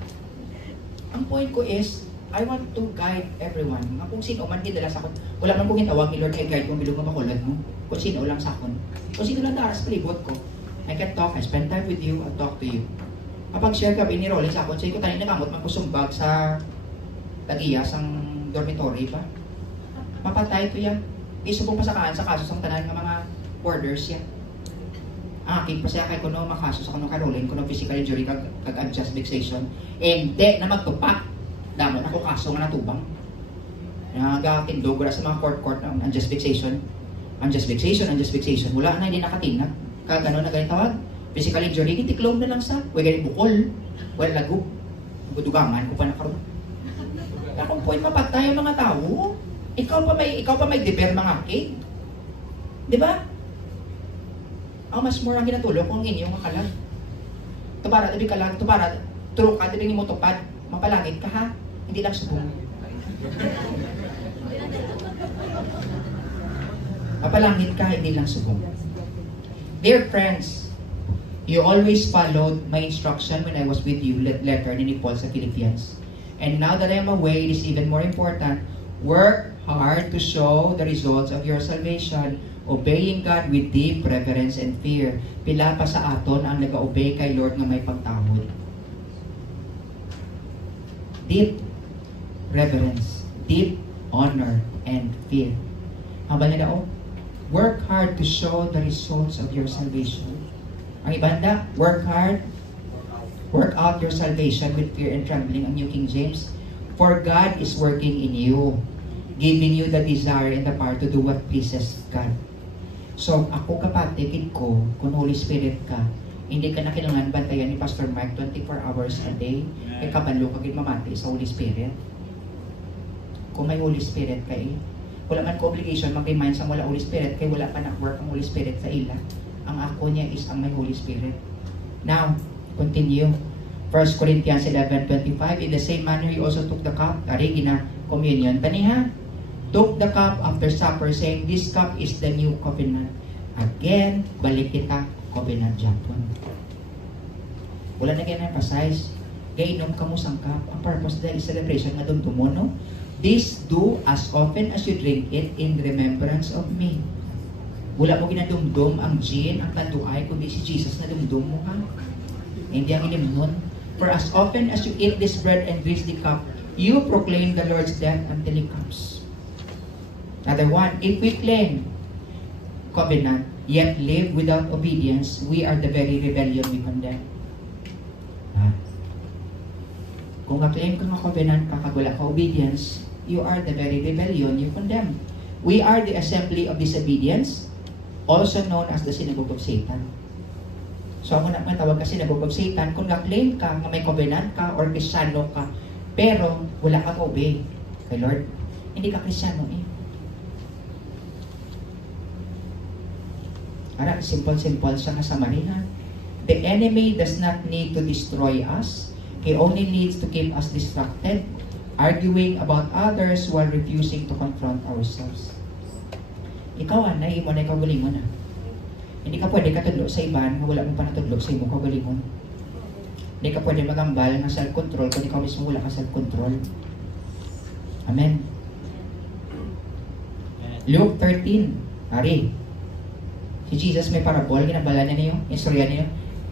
Ang point ko is, I want to guide everyone. Kung sino man kinala sa akin, wala man kong hitawag ni Lord kay guide kung bilog na makulad mo. Kung sino lang sa akin. Kung sino lang daras palibot ko. I can talk, I spend time with you, I'll talk to you. Kapag share ka ni Rolling sa akon, sa ko tayo nakamot magkusumbag sa tagiya sang dormitory pa. Mapatay ko yan. Isubong pasakaan sa kaso sang tanan ng mga borders yan. Aking pa siya kay kuno makaso sa kuno Rolling, kuno physical injury kag-adjust vexation. Hindi na magtupak. Damo na ko kaso nga natubang. Nagakindog sa mga court ng unjust vexation. Unjust vexation. Wala na, hindi nakatinag. Kagano na ganito tawag? Physical injury, itiklog na lang sa. Huwag ganit bukol. Wala lago. Budugangan ko pa nakaroon. Kaya kung point mapatay ang mga tao, ikaw pa may deber mga kid. Di ba? Ang mas more ang ginatulong kung inyong makalag. Tubara, tabi kalag, tubara, turo ka, tabi mo tupad, mapalangit ka ha. Hindi lang subong. Mapalangit ka, hindi lang subong. Dear friends, you always followed my instruction when I was with you, letter ni Paul sa Philippians. And now that I am away, it is even more important, work hard to show the results of your salvation, obeying God with deep reverence and fear. Pila pa sa aton ang nag-obey kay Lord nga may pagtawod. Deep reverence, deep honor, and fear. Habang na daw, work hard to show the results of your salvation. Ang ibanda, work hard, work out your salvation with fear and trembling, ang New King James. For God is working in you, giving you the desire and the power to do what pleases God. So, ako kapatid ko, kung Holy Spirit ka, hindi ka na kailangan bantayan ni Pastor Mike 24 hours a day, kay kabalo ka mamati sa Holy Spirit. Kung may Holy Spirit ka wala man ko obligation mag-remind sa wala Holy Spirit, kay wala pa na-work ang Holy Spirit sa ila. Ang ako niya is ang may Holy Spirit. Now, continue. 1 Corinthians 11:25, in the same manner, he also took the cup, gina communion. Taniha, took the cup after supper, saying, this cup is the new covenant. Again, balik kita, covenant Japon. Wala na emphasize. Gainom ka mo sang cup. Ang purpose dahil celebration nga doon no? This do as often as you drink it in remembrance of me. Wala mo ginadumdum ang gin, ang tanduay, kundi si Jesus na dumdum mo ha. Hindi ang inimnon. For as often as you eat this bread and drink the cup, you proclaim the Lord's death until He comes. Another one, if we claim covenant, yet live without obedience, we are the very rebellion we condemn. Kung ka-claim ka ng covenant, kakagula ka obedience, you are the very rebellion you condemn. We are the assembly of disobedience, also known as the synagogue of Satan. So, ako na matawag ka synagogue of Satan, kung ka-claim ka na may covenant ka or Kristiyano ka, pero wala ka obey kay Lord, hindi ka Kristiyano Ara, simple-simple siya nga summary ha. The enemy does not need to destroy us. He only needs to keep us distracted, arguing about others while refusing to confront ourselves. Ikaw, imo na ikaw galingon Hindi ka pwede katudlo sa iban na wala mo pa natudlo sa imo kagalingon. Hindi ka pwede magambal ng self-control kung ikaw mismo wala ka self-control. Amen. Luke 13. Ari. Si Jesus may parabol, ginabala niya istorya niyo.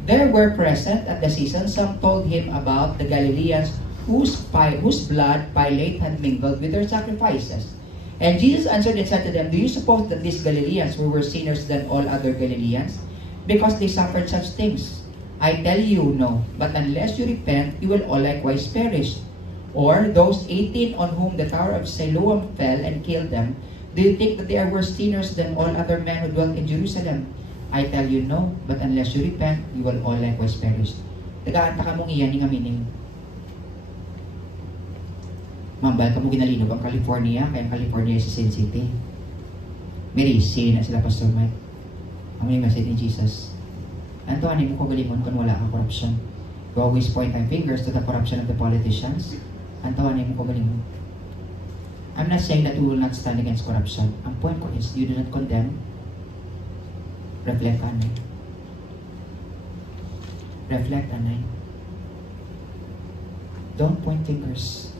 There were present at the season some told him about the Galileans whose blood Pilate had mingled with their sacrifices. And Jesus answered and said to them, do you suppose that these Galileans were worse sinners than all other Galileans? Because they suffered such things? I tell you, no. But unless you repent, you will all likewise perish. Or those 18 on whom the tower of Siloam fell and killed them, do you think that they are worse sinners than all other men who dwelt in Jerusalem? I tell you, no. But unless you repent, you will all likewise perish. Nagaanta ka mong iyan nga meaning. Mambal ka mo ginalinog ang California, kaya ang California is Sin City. May reason na sila Pastor Mike. Ang may message ni Jesus. Anto, ano mo ko galingon kung wala kang corruption? You always point my fingers to the corruption of the politicians. Anto, ano mo ko galingon? I'm not saying that we will not stand against corruption. Ang point ko is, you do not condemn. Reflect, anay. Reflect, anay. Don't point fingers.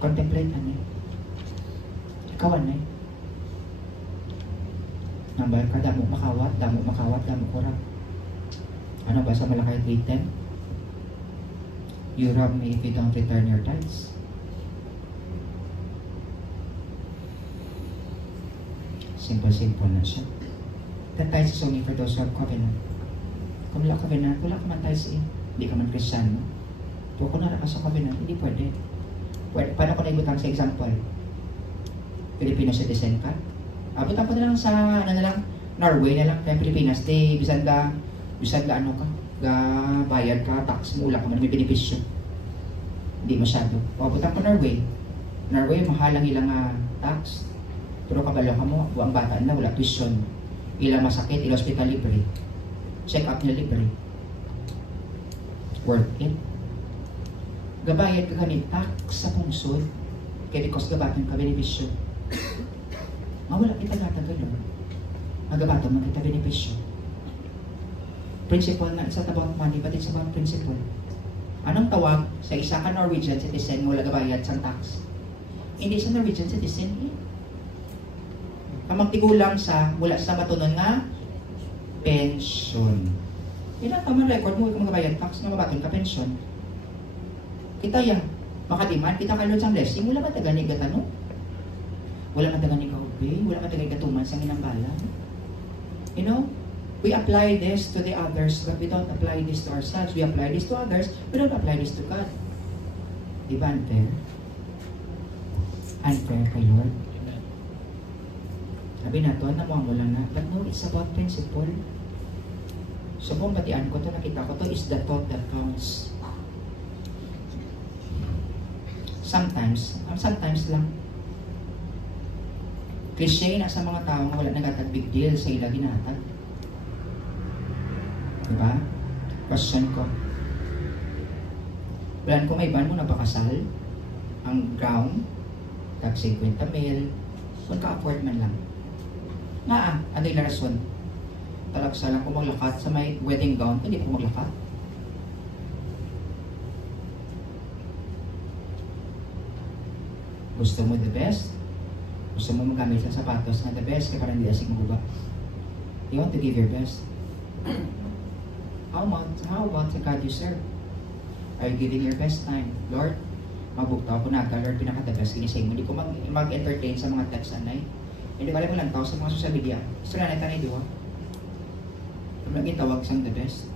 Contemplate, anay. Ikaw, anay. Nambal ka, damo makawat, damo korap. Ano ba sa Malakay 3:10? You rob me if you don't return your tithes. Simple na siya. The tithes is only for those who have covenant. Kung wala covenant, wala ka man tithes Hindi ka man Kristiyano. Pero kung nara ka sa covenant, hindi pwede. Paano ko naibutang sa example? Filipino citizen ka? Abutan ko na lang sa, Norway na lang, kaya Pilipinas. Bisan ga ano ka, bayad ka, tax mo, wala ka man, may benepisyo. Hindi masyado. Abutan ko Norway. Norway, mahal ang ilang tax. Pero kabalo ka mo, ang bata na, wala tuition. Ilang masakit, ilang hospital libre. Check up niya libre. Worth it. Gabayad ka ganit tax sa pungsod. Kaya because gabatan ka benepisyo. Mawala kita gatagalo. Magabato man kita benepisyo. Principle na, it's not about money, but it's about principle. Anong tawag sa isa ka Norwegian citizen mo lagabayad sa tax? Hindi sa Norwegian citizen eh. Kamagtigulang sa wala sa matunon nga pension. Ilan ka man record mo kung magabayad tax nga mabaton ka pension. Kita yan, makadiman, kita kayo sa blessing, wala man tagani gatano. Wala man tagani kaubay, wala man tagani gatuman sa ginambala. You know, we apply this to the others, but we don't apply this to ourselves. We apply this to others, we don't apply this to God. Di ba unfair? Unfair kay Lord. Sabi na to, namuha mo lang na, but no, it's about principle. So kung batian ko to, nakita ko to, is the thought that counts. Sometimes lang. Cliché na sa mga tao nga wala nagatag big deal sa ila ginatag. Diba? Question ko. Plan ko may ban mo napakasal, ang gown, tag 50 mil, kung ka-afford man lang. Nga ano yung rason? Talagsa lang ko maglakat sa may wedding gown, hindi ko maglakat. Gusto mo the best? Gusto mo magamit sa sapatos na the best, kaya parang hindi asig maguba. You want to give your best. How about the God you serve? Are you giving your best time? Lord, magbukta ako na, Lord, pinaka-the best, kinisay mo. Hindi ko mag-entertain sa mga text anay. Hindi ko lang tao sa mga social media. Gusto na natin ay doon. Kung naging sang the best.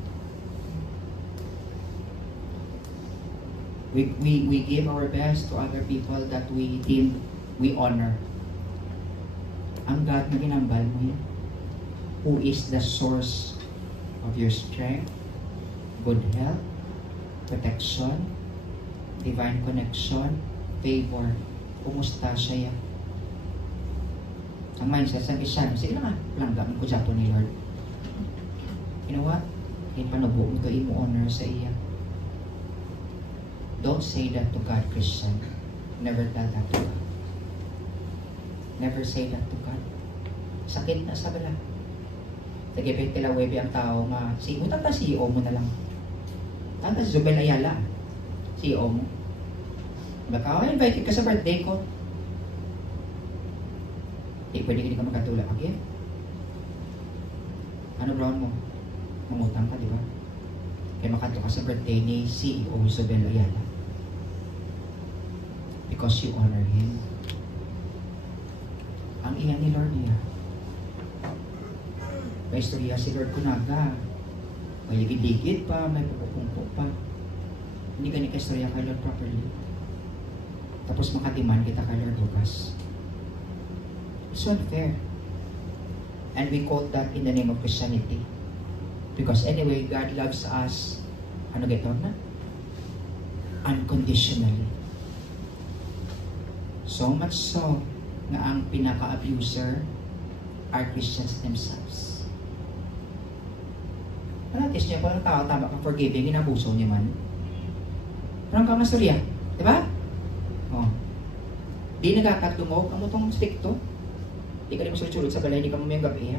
We give our best to other people that we deem we honor. Ang God na ginambal mo yun, who is the source of your strength, good health, protection, divine connection, favor. Kumusta siya yan? Ang mindset sa isa, sige na nga, langgaman ko Japon ni Lord. You know what? Ipanubo mo ito, imo honor sa iya. Don't say that to God, Christian. Never tell that to God. Never say that to God. Sakit na sa bala. Nagipit tila webe ang tao nga, tata CEO mo na lang. Tata si Zubel Ayala, CEO mo. Baka, invite ka sa birthday ko. Pwede hindi ka magkatulak again. Ano brown mo? Mangutang ka, di ba? Kaya makato ka sa birthday ni CEO Zubel Ayala. Because you honor him. Ang iyan ni Lord niya. May istorya si Lord Kunaga. May ligid-ligid pa, may pupupungpo pa. Hindi ka ka-istorya kay Lord properly. Tapos makatiman kita kay Lord bukas. It's unfair. And we quote that in the name of Christianity. Because anyway, God loves us, ano gito na? Unconditionally. So much so, na ang pinaka-abuser are Christians themselves. Panatis niya, parang tao, tama ka forgiving, inabuso niya man. Parang kang nastorya, di ba? Oh. Di nagkakatungog, ang mutong stick to. Hindi ka rin masulod sa balay, hindi ka mamayang gabi.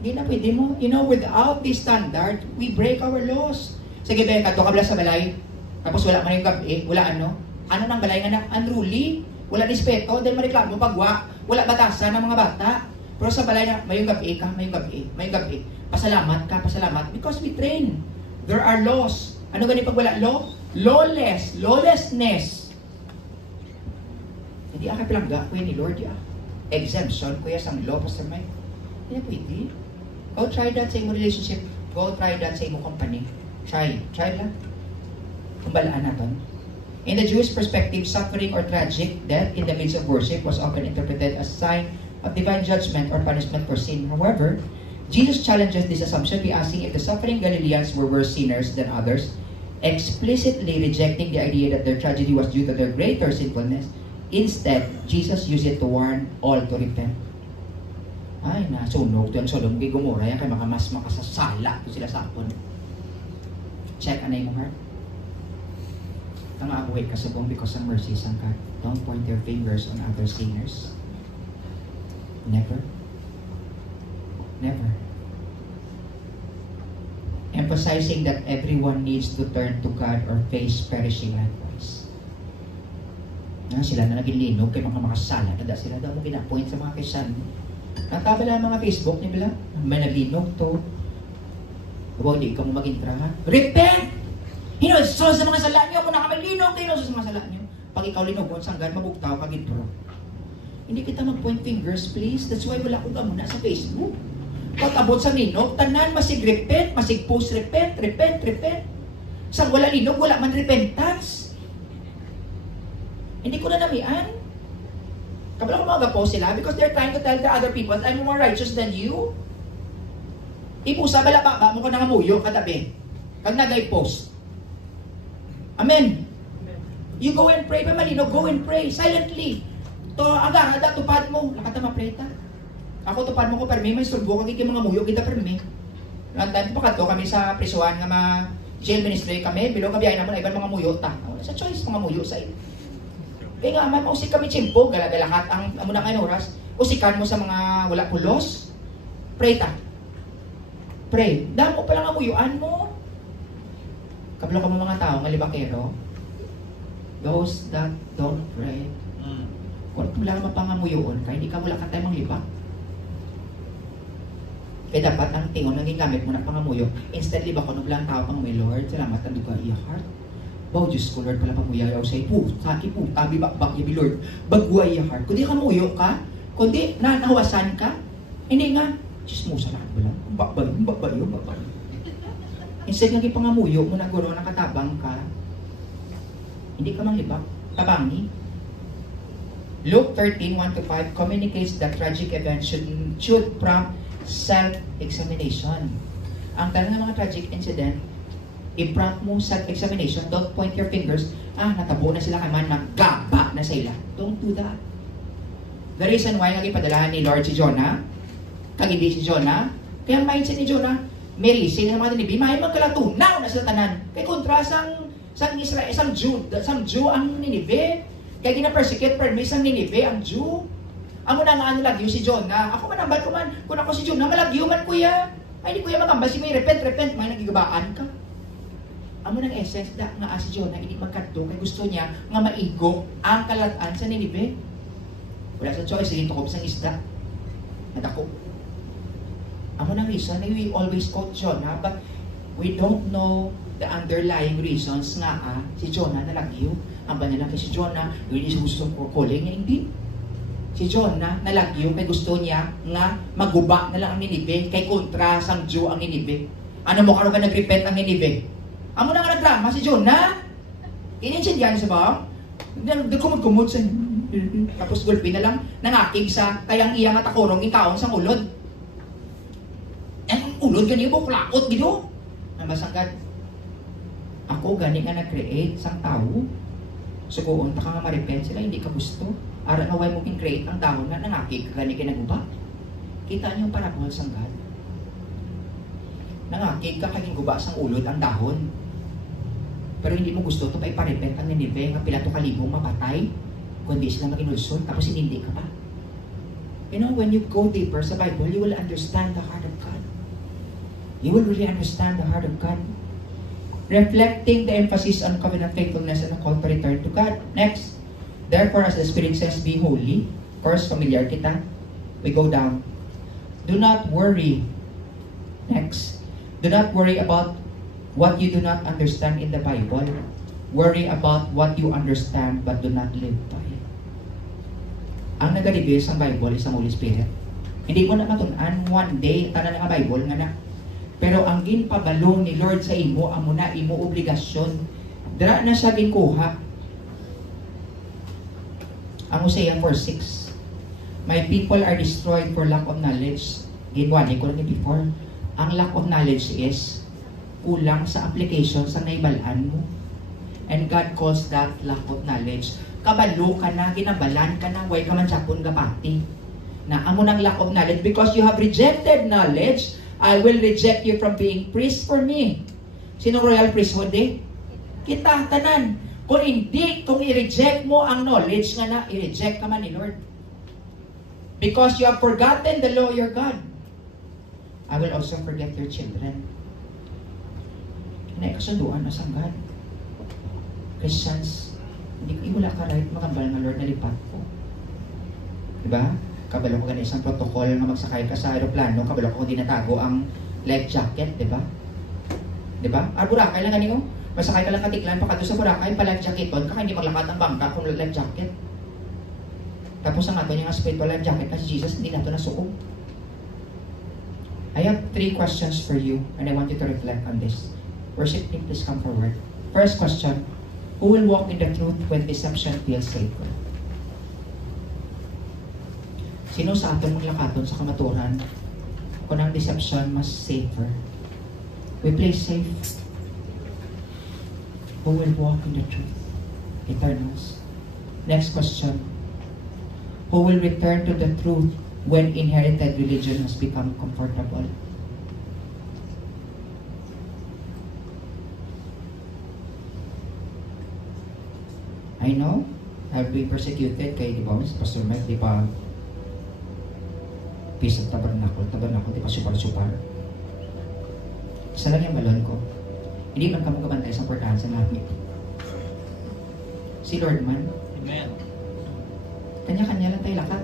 Hindi na pwede mo. You know, without this standard, we break our laws. Sige, Becca, to kabla sa balay. Tapos wala man yung gabi, wala ano. Ano nang balay nga na? Unruly. Wala respeto. Dahil mareklamo pagwa. Wala batasan ng mga bata. Pero sa balay na, may yung gabi ka, may yung gabi, may yung gabi. Pasalamat ka, pasalamat. Because we train. There are laws. Ano ganun pag wala law? Lawlessness. Hindi ka pilangga, kuya ni Lord, ya. Exemption, kuya sang law, Pastor Mike. Hindi na pwede. Go try that sa imo relationship. Go try that sa imo company. Try lang. Kumbalaan natin. In the Jewish perspective, suffering or tragic death in the midst of worship was often interpreted as a sign of divine judgment or punishment for sin. However, Jesus challenges this assumption by asking if the suffering Galileans were worse sinners than others, explicitly rejecting the idea that their tragedy was due to their greater sinfulness. Instead, Jesus used it to warn all to repent. Ay, nasunog doon sa Lumbi, Gomora, yan kaya makasasala ito sila sa apon. Check anay mo heart. Ang aabuhay ka sa buong because of mercies ang God. Don't point your fingers on other sinners. Never. Never. Emphasizing that everyone needs to turn to God or face perishing likewise. Sila na naging linog kay mga makasala. Nada sila daw mo gina-point sa mga Christian. Natabala mga Facebook niya bila. May naglinog to. Huwag di ka mo mag-intrahan. Repent! Hinulso sa mga sala niyo. Kung nakamalinog, hinulso sa mga sala niyo. Pag ikaw linog, sanggan, mabugtaw, kagitro. Hindi kita mag-point fingers, please. That's why wala akong gamuna sa Facebook. Pag abot sa linog, tanan, masig repent, masig post repent. Sa wala linog, wala man repentance. Hindi ko na namian. Kabala ko mga gapo sila because they're trying to tell the other people I'm more righteous than you. Ipusa bala ba mo ko nangamuyo katabi. Kag nagay post. Amen. You go and pray pa malino, go and pray silently. To agar ada tupad mo, lakata mapreta. Ako tupad mo ko permi may surbo kag mga muyo kita permi. Lantan pa kadto kami sa prisuan nga ma jail ministry kami, bilo ka biyahe naman iban mga muyo ta. Sa choice mga muyo sa iyo. Kaya nga, man, usik kami tsimpo, gala-galahat ang muna kayo oras, usikan mo sa mga wala pulos, pray ta. Pray. Damo pa lang ang muyuan mo. Kablo ka mga tao, nga libakero, those that don't pray, kung wala ka mapangamuyoon ka, hindi ka wala ka tayo manglibak. Kaya dapat ang tingon naging gamit mo na pangamuyo, instead libak ko nung lang tao pang may Lord, salamat ang duga iya heart. Wow, Diyos ko, Lord, pala pamuyayaw sa'yo. Saki po, tabi bakbak yabi, Lord. Bagway yung heart. Kundi ka muyo ka, kundi nanawasan ka, hindi nga, Diyos mo, salamat ba lang? Bakbayo. Instead naging pangamuyo mo na guro, nakatabang ka, hindi ka manglibak, tabangi. Luke 13:1-5 communicates that tragic events should prompt self-examination. Ang tanong ng mga tragic incident, i-prompt mo self-examination, don't point your fingers, natabo na sila kay man, maggaba na sila. Don't do that. The reason why naging padalahan ni Lord si Jonah, kag hindi si Jonah, kaya ang mindset ni Jonah, may reason ng mga Ninibe, may magkalatunaw na sila tanan. Kaya kontra sang Israel, sang Jew ang Ninibe, kaya gina-persecute permis ang Ninibe, ang Jew. Amo na nga lagyo si Jonah. Ako man ambal ko man, kung ako si Jonah, malagyo man kuya. Ay, hindi kuya magambal, si may repent, may nagigabaan ka. Amo ng essence da nga si Jonah hindi magkadto kay gusto niya nga maigo ang kalatan sa Ninibe. Wala sa choice, dito ko sa isda. Nadako. Amo ng reason, we always quote Jonah, but we don't know the underlying reasons nga si Jonah nalagyo. Ang ba nila kay si Jonah, yun is gusto ko calling niya, hindi. Si Jonah nalagyo kay gusto niya nga maguba na lang ang Ninibe kay kontra sang Jew ang Ninibe. Ano mo karon ka nagrepent ang Ninibe? Amo na nga nagdrama si Jonah. Ininsindihan sa ba? Nagkumod-kumod sa tapos gulpi na lang nangakig sa kayang iya nga takurong ikaon sa ulod. Ang ulod gani buklaot gido. Namasagad. Ako gani nga nag-create sang tao. Sugoon ta ka nga ma-repent sila hindi ka gusto. Ara nga way mo kin-create ang dahon nga nangakig gani kinaguba. Kita niyo ang parabol sang God. Nangakig ka kaging guba sang ulod ang dahon. Pero hindi mo gusto ito pa iparepent ang Ninibe nga pila to kalibong mapatay kundi sila maginulsol tapos hindi ka pa. You know, when you go deeper sa Bible, you will understand the heart of God. You will really understand the heart of God. Reflecting the emphasis on covenant faithfulness and a call to return to God. Next, therefore as the Spirit says, be holy. Of course, familiar kita. We go down. Do not worry. Next, do not worry about what you do not understand in the Bible. Worry about what you understand but do not live by. Ang nagalibis sa Bible is ang Holy Spirit. Hindi mo na matunan one day tanan nga Bible nga na. Pero ang ginpabalo ni Lord sa imo, amo na imo obligasyon. Dira na siya ginkuha. Ang Hosea 4:6. My people are destroyed for lack of knowledge. Ginwani ko rin before. Ang lack of knowledge is kulang sa application sa naibalaan mo. And God calls that lack of knowledge. Kabalo ka na, ginabalan ka na, way ka man sapon gapati. Na amo ng lack of knowledge because you have rejected knowledge, I will reject you from being priest for me. Sino royal priesthood eh? Kita, tanan. Kung hindi, kung i-reject mo ang knowledge nga na, i-reject ka man ni Lord. Because you have forgotten the law of your God. I will also forget your children. Naikasunduan na sang God. Christians, hindi wala ka right makambal nga Lord na lipat ko. Diba? Kabalo ko ganun isang protocol na magsakay ka sa aeroplano, kabalo ko kung di natago ang life jacket, diba? Diba? Burakay lang ganun, masakay ka lang katiklan, pagka doon sa Boracay, pa-life jacketon, kaka hindi maglakat ang bangka kung life jacket. Tapos ang ato niyang spiritual life jacket na si Jesus, hindi na ito nasuko. I have 3 questions for you, and I want you to reflect on this. Worship team, please come forward. First question, who will walk in the truth when deception feels safer? Sino sa aton mong lakaton sa kamaturan kung ang deception mas safer? We play safe. Who will walk in the truth? Eternals. Next question. Who will return to the truth when inherited religion has become comfortable? I know, I've been persecuted kay, di ba, Pastor Mike, di pa Peace of Tabernacle, di pa supar-supar. Isa lang yung balon ko. Hindi man kamo kabantay sa importansya namin. Si Lord man. Amen. Kanya-kanya lang tayo lakat.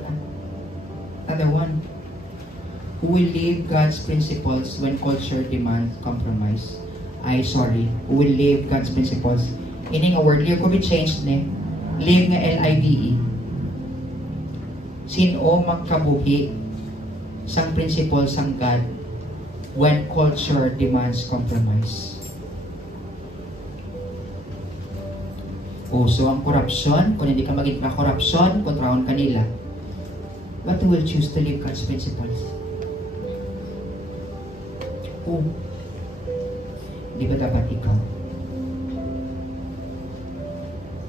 Another one. Who will live God's principles when culture demands compromise? Who will live God's principles? Ining a word, live ko be changed ne. Live nga LIVE. Sino magkabuhi sang principles sang God when culture demands compromise? So ang korupsyon, kung hindi ka maging korupsyon, kontrahon kanila. But who will choose to live God's principles? Who? Di ba dapat ikaw?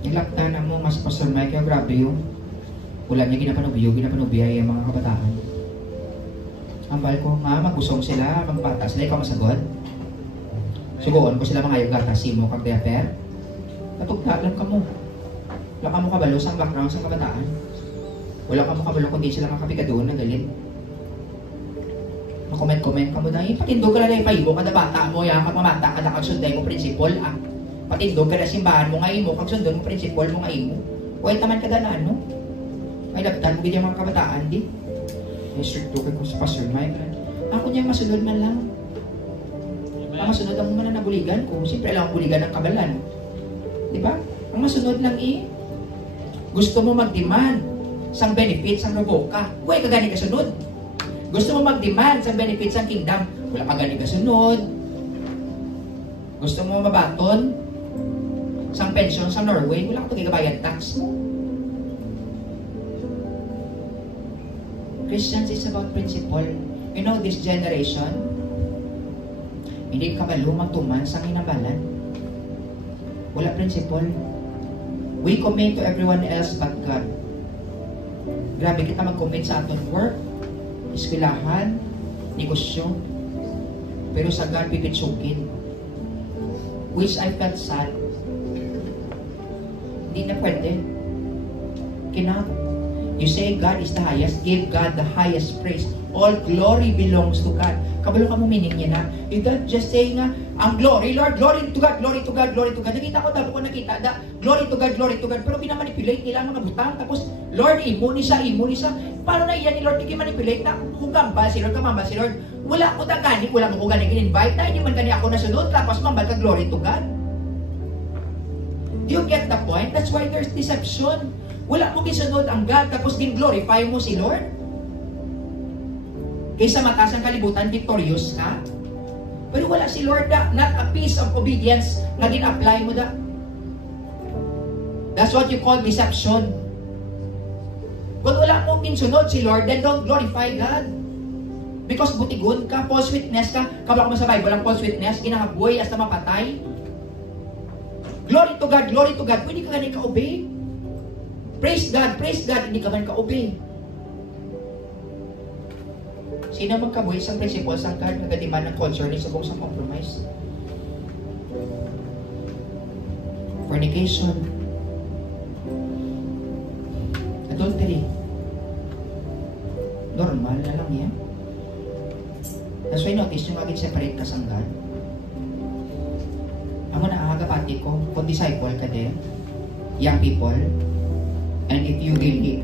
Nilakta na mo, mas Pastor Mike, grabe yun. Wala niya ginapanubiya yung mga kabataan. Ang bal ko, magusong sila, magpata sila, ikaw masagot. Sugoon ko sila mga gatas, mo kag teaper. Natugta lang ka mo. Wala ka mo kabalo sa background sa kabataan. Wala ka mo kabalo kung di sila makapigadoon na galit. Makoment-comment ka mo dahil patindog ka na na ipaibo kada bata mo, yan kapamata ka na kagsunday mo prinsipol. Patindog ka na simbahan mo nga imo, kagsundon mo prinsipol mo nga imo. Huwag naman ka na ano. May labdan mo ganyan mga kabataan di. Strict ko sa Pastor Mike. Ako niya masunod man lang. Ang masunod ang mga nabuligan ko. Siyempre lang ang buligan ng kabalan. Di ba? Ang masunod lang gusto mo mag-demand sa benefits ang roboka. Huwag ka gani kasunod. Gusto mo mag-demand sa benefits ang kingdom. Wala ka gani kasunod. Gusto mo mabaton sa pension sa Norway. Wala ka pagkikabayad tax mo. Christians is about principle. You know, this generation, hindi ka matuman sa hinabalan. Wala principle. We commit to everyone else but God. Grabe kita mag-commit sa aton work, eskwelahan, negosyo. Pero sa God, pipitsukin. Which I felt sad. Hindi na pwede. Cannot. You say God is the highest, give God the highest praise. All glory belongs to God. Kabalo ka mo meaning niya na, you don't just say nga, ang glory, Lord, glory to God, glory to God, glory to God. Nakita ko, dabo ko nakita, glory to God, pero pinamanipulate nila ang mga butang. Tapos, Lord, imo ni siya. Paano na iyan ni Lord, manipulate na, hugamba si Lord, kamamba si Lord. Wala ko tagani, wala mo ko gani in-invite na, hindi man gani ako nasunod, tapos mambal ka, glory to God. Do you get the point? That's why there's deception. Wala mo gisunod ang God, tapos glorify mo si Lord. Kaysa mataas ang kalibutan, victorious ka. Pero wala si Lord not a piece of obedience na din-apply mo da. That's what you call deception. Kung wala mo ginsunod si Lord, then don't glorify God. Because butigon ka, false witness ka, kabak mo sa Bible ang false witness, kinahaboy hasta mapatay. Glory to God, pwede ka ganin ka-obey. Praise God, hindi ka man ka-obey. Sino magkabuhi sa principles ang God nagadiman ng culture ni subong sa compromise? Fornication. Adultery. Normal na lang yan. That's kay notice yung agad separate ka sang God. Amo na agapati ko, kung disciple ka din, young people, and if you really